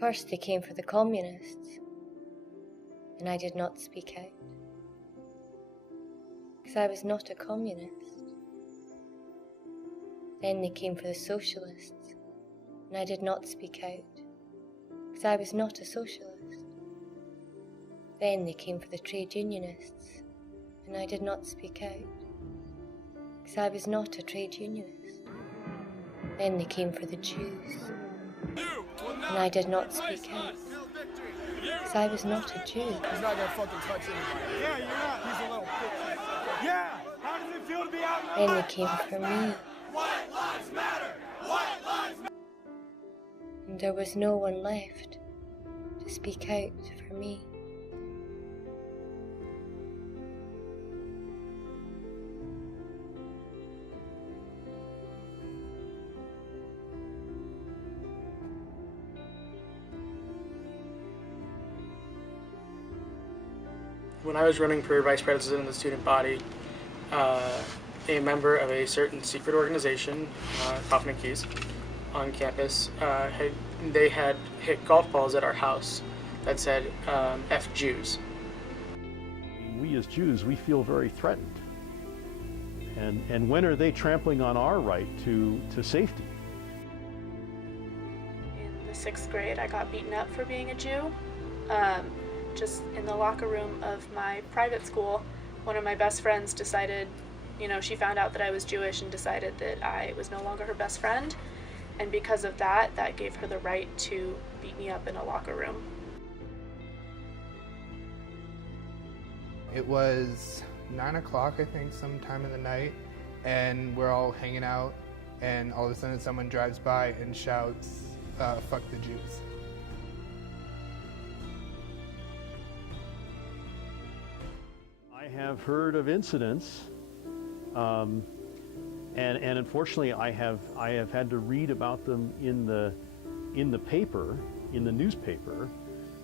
First they came for the communists, and I did not speak out, because I was not a communist. Then they came for the socialists, and I did not speak out, because I was not a socialist. Then they came for the trade unionists, and I did not speak out, because I was not a trade unionist. Then they came for the Jews, and I did not speak out, because I was not a Jew. He's not gonna fucking touch anybody. Yeah, you're not. He's a little bitch. Yeah! How does it feel to be outnumbered? Then they came for me. White lives matter! White lives matter! And there was no one left to speak out for me. When I was running for vice president of the student body, a member of a certain secret organization, Kaufman Keys, on campus, they had hit golf balls at our house that said, F Jews. We as Jews, we feel very threatened. And when are they trampling on our right to safety? In the 6th grade, I got beaten up for being a Jew. Just in the locker room of my private school, one of my best friends decided, she found out that I was Jewish and decided that I was no longer her best friend. And because of that, that gave her the right to beat me up in a locker room. It was 9 o'clock, I think, sometime in the night, and we're all hanging out, and all of a sudden someone drives by and shouts, fuck the Jews. I have heard of incidents, and unfortunately I have had to read about them in the paper, in the newspaper,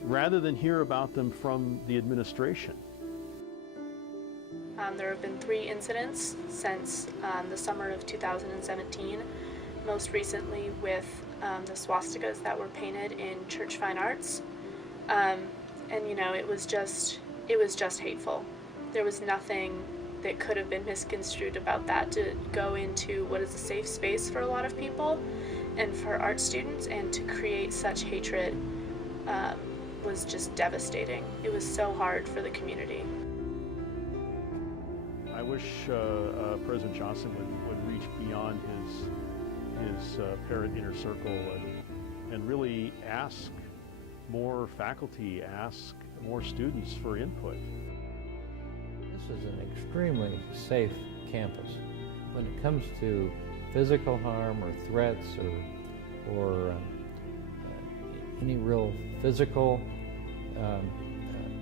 rather than hear about them from the administration. There have been 3 incidents since the summer of 2017, most recently with the swastikas that were painted in church fine arts. And it was just hateful. There was nothing that could have been misconstrued about that. To go into what is a safe space for a lot of people and for art students, and to create such hatred was just devastating. It was so hard for the community. I wish President Johnson would reach beyond his parent inner circle and really ask more faculty, ask more students for input. This is an extremely safe campus. When it comes to physical harm or threats or any real physical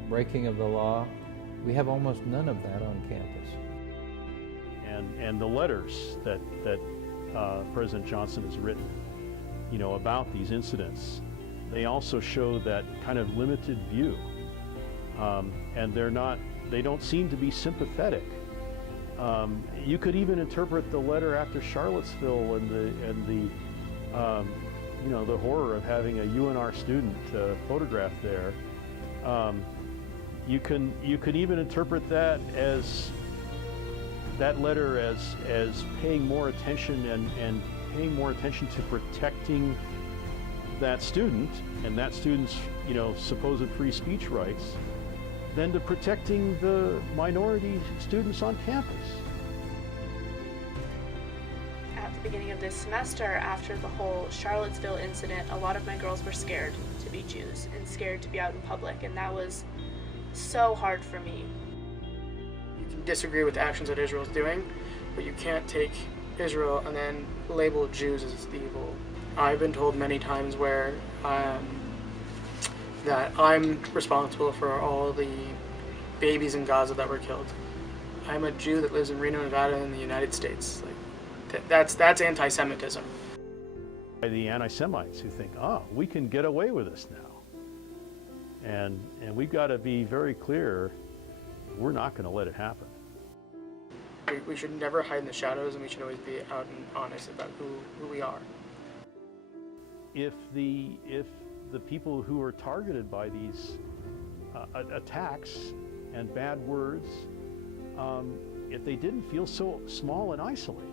breaking of the law, we have almost none of that on campus. And the letters that President Johnson has written, about these incidents, they also show that kind of limited view, and they don't seem to be sympathetic. You could even interpret the letter after Charlottesville and the horror of having a UNR student photographed there. You could even interpret that letter as paying more attention and paying more attention to protecting that student and that student's supposed free speech rights than to protecting the minority students on campus. At the beginning of this semester, after the whole Charlottesville incident, a lot of my girls were scared to be Jews and scared to be out in public, and that was so hard for me. You can disagree with the actions that Israel is doing, but you can't take Israel and then label Jews as evil. I've been told many times where that I'm responsible for all the babies in Gaza that were killed. I'm a Jew that lives in Reno, Nevada in the United States. That's anti-Semitism. The anti-Semites who think, we can get away with this now. And we've got to be very clear, we're not going to let it happen. We should never hide in the shadows, and we should always be out and honest about who we are. If the people who are targeted by these attacks and bad words, if they didn't feel so small and isolated.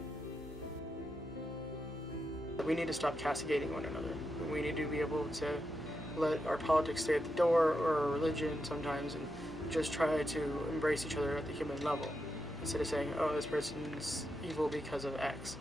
We need to stop castigating one another. We need to be able to let our politics stay at the door, or our religion sometimes, and just try to embrace each other at the human level, instead of saying, oh, this person's evil because of X.